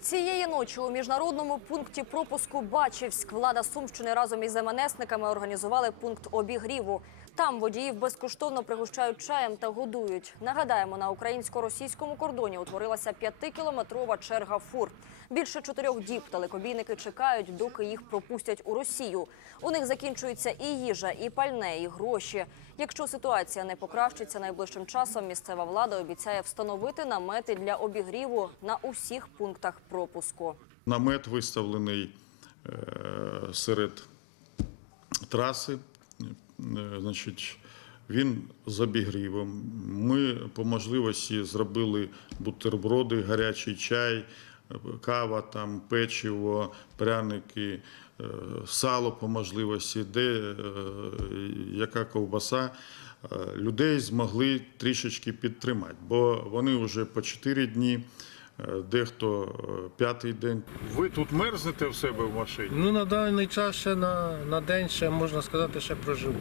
Цієї ночі у міжнародному пункті пропуску Бачівськ влада Сумщини разом із МНСниками організували пункт обігріву. Там водіїв безкоштовно пригощають чаєм та годують. Нагадаємо, на українсько-російському кордоні утворилася п'ятикілометрова черга фур. Більше чотирьох діб далекобійники чекають, доки їх пропустять у Росію. У них закінчується і їжа, і пальне, і гроші. Якщо ситуація не покращиться найближчим часом, місцева влада обіцяє встановити намети для обігріву на усіх пунктах пропуску. Намет виставлений е, серед траси. Е, Значить, він з обігрівом. Ми по можливості зробили бутерброди, гарячий чай, е, кава, там, печиво, пряники, сало по можливості, де яка ковбаса. Людей змогли трішечки підтримати, бо вони вже по 4 дні, дехто е, п'ятий день. Ви тут мерзнете в себе в машині? Ну на даний час ще на, на день ще можна сказати, ще проживу.